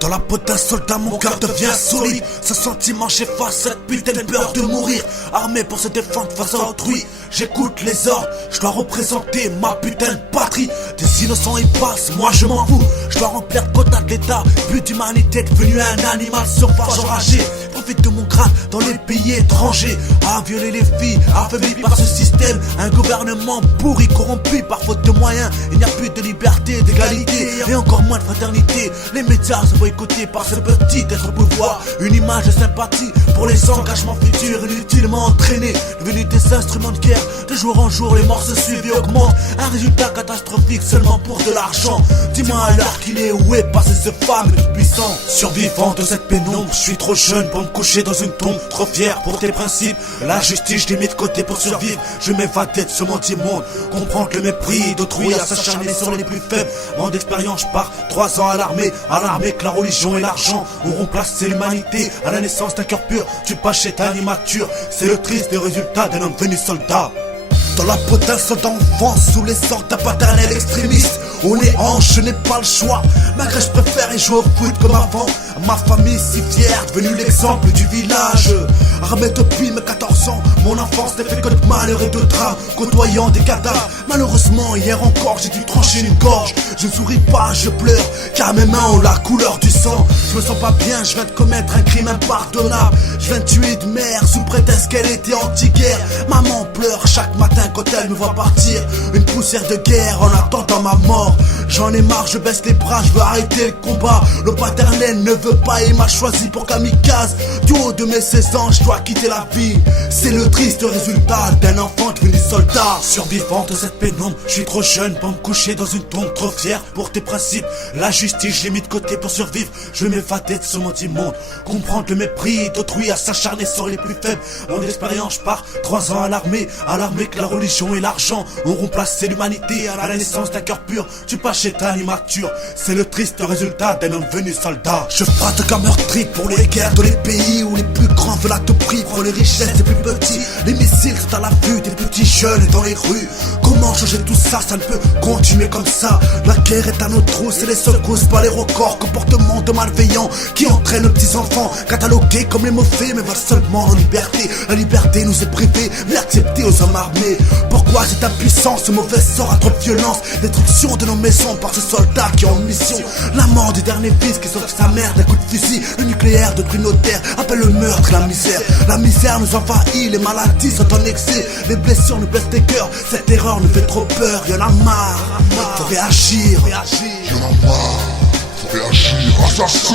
Dans la peau d'un soldat, mon cœur devient solide. Ce sentiment, j'efface cette putain de peur de mourir. Armé pour se défendre face à autrui, j'écoute les ordres, je dois représenter ma putain de patrie. Des innocents y passent, moi je m'en fous. Je dois remplir le quota de l'état. But d'humanité devenu un animal sauvage enragé. Profite de mon grade dans les pays étrangers. À violer les filles, affaiblis par ce système. Un gouvernement pourri, corrompu par faute de moyens. Il n'y a plus de liberté, d'égalité et encore moins de fraternité. Les médias sont boycottés par ce petit être pouvoir. Une image de sympathie pour les engagements futurs inutilement entraînés. Devenus des instruments de guerre, de jour en jour les morts se suivent et augmentent. Un résultat catastrophique seulement pour de l'argent. Dis-moi alors qu'il est où est passé ce fameux puissant. Survivant de cette pénombre, je suis trop jeune pour me coucher dans une tombe. Trop fier pour tes principes, la justice je l'ai mis de côté pour survivre. Je m'évadais de ce monde immonde. Comprendre le mépris d'autrui à s'acharner sur les plus faibles. Mon d'expérience, je pars 3 ans à l'armée que la religion et l'argent auront placé l'humanité à la naissance d'un cœur pur. Tu passes chez ta immature, c'est le triste résultat d'un homme venu soldat. Dans la peau d'un soldat enfance, sous les sorts d'un paternel extrémiste. On est hanche, je n'ai pas le choix. Malgré je préfère y jouer au foot comme avant. Ma famille si fière, devenue l'exemple du village. Armé depuis mes 14 ans, mon enfance n'est fait que de malheur et de drames, côtoyant des cadavres. Malheureusement, hier encore, j'ai dû trancher une gorge. Je ne souris pas, je pleure, car mes mains ont la couleur du sang. Je me sens pas bien, je viens de commettre un crime impardonnable. Je viens de tuer une mère sous prétexte qu'elle était anti-guerre. Maman pleure chaque matin quand elle me voit partir. Une poussière de guerre en attendant ma mort. J'en ai marre, je baisse les bras, je veux arrêter le combat. Le paternel ne veut pas et m'a choisi pour kamikaze. Du haut de mes 16 ans, je dois quitter la vie. C'est le triste résultat d'un enfant devenu soldat. Survivant de cette pénombre, je suis trop jeune pour me coucher dans une tombe. Trop fier pour tes principes, la justice je l'ai mis de côté pour survivre. Je vais m'évader de ce monde immonde. Comprendre le mépris d'autrui à s'acharner sur les plus faibles. Mon expérience, je pars 3 ans à l'armée que la religion et l'argent auront placé l'humanité à la naissance d'un cœur pur. Tu passes chez ta immature, c'est le triste résultat d'un homme venu soldat. Je frappe comme meurtri pour les guerres dans les pays où les plus grands veulent à tout prix pour les richesses des plus petits. Les missiles sont à la vue des petits jeunes dans les rues. Comment changer tout ça, ça ne peut continuer comme ça. La guerre est à nos trousses et les secousses pas les records. Comportement de malveillants qui entraînent nos petits enfants, catalogués comme les mauvais mais veulent seulement la liberté. La liberté nous est privée mais acceptée aux hommes armés. Pourquoi cette impuissance, ce mauvais sort à trop de violence? Destruction de nos maisons par ce soldat qui est en mission. La mort du dernier fils qui sauve sa mère d'un coup de fusil. Le nucléaire détruit nos terres, appelle le meurtre et la misère. La misère nous envahit, les maladies sont en excès. Les blessures nous blessent les cœurs, cette erreur nous fait trop peur. Y'en a marre, faut réagir. Y'en a marre, faut réagir, assassin.